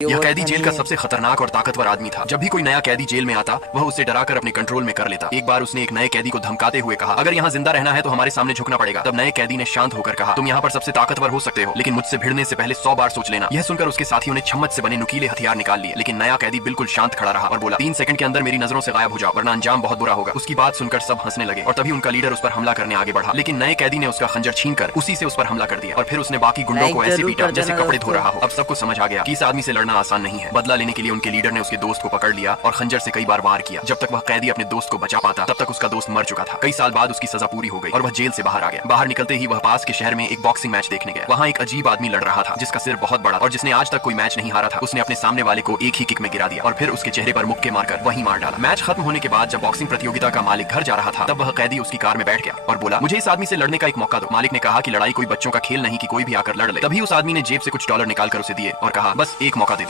यह कैदी जेल का सबसे खतरनाक और ताकतवर आदमी था। जब भी कोई नया कैदी जेल में आता वह उसे डराकर अपने कंट्रोल में कर लेता। एक बार उसने एक नए कैदी को धमकाते हुए कहा, अगर यहाँ जिंदा रहना है तो हमारे सामने झुकना पड़ेगा। तब नए कैदी ने शांत होकर कहा, तुम यहाँ पर सबसे ताकतवर हो सकते हो, लेकिन मुझसे भिड़ने से पहले 100 बार सोच लेना। यह सुनकर उसके साथियों ने चम्मच से बने नुकीले हथियार निकाल लिए, लेकिन नया कैदी बिल्कुल शांत खड़ा रहा और बोला, 3 सेकंड के अंदर मेरी नजरों से गायब हो जाओ, वरना अंजाम बहुत बुरा होगा। उसकी बात सुनकर सब हंसने लगे और तभी उनका लीडर उस पर हमला करने आगे बढ़ा, लेकिन नए कैदी ने उसका खंजर छीनकर उसी से उस पर हमला कर दिया और फिर उसने बाकी गुंडों को ऐसे पीटा जैसे कपड़े धो रहा हो। अब सबको समझ आ गया कि इस आदमी से लड़ना आसान नहीं है। बदला लेने के लिए उनके लीडर ने उसके दोस्त को पकड़ लिया और खंजर से कई बार वार किया। जब तक वह कैदी अपने दोस्त को बचा पाता तब तक उसका दोस्त मर चुका था। कई साल बाद उसकी सजा पूरी हो गई और वह जेल से बाहर आ गया। बाहर निकलते ही वह पास के शहर में एक बॉक्सिंग मैच देखने गया। वहाँ एक अजीब आदमी लड़ रहा था जिसका सिर बहुत बड़ा और जिसने आज तक कोई मैच नहीं हारा था। उसने अपने सामने वाले को एक ही किक में गिरा दिया और फिर उसके चेहरे पर मुक्के मारकर वहीं मार डाला। मैच खत्म होने के बाद जब बॉक्सिंग प्रतियोगिता का मालिक घर जा रहा था तब वह कैदी उसकी कार में बैठ गया और बोला, मुझे इस आदमी से लड़ने का एक मौका दो। मालिक ने कहा कि लड़ाई कोई बच्चों का खेल नहीं कि कोई भी आकर लड़ ले। तभी उस आदमी ने जेब से कुछ डॉलर निकाल कर उसे दिए और कहा, बस एक मौका दो।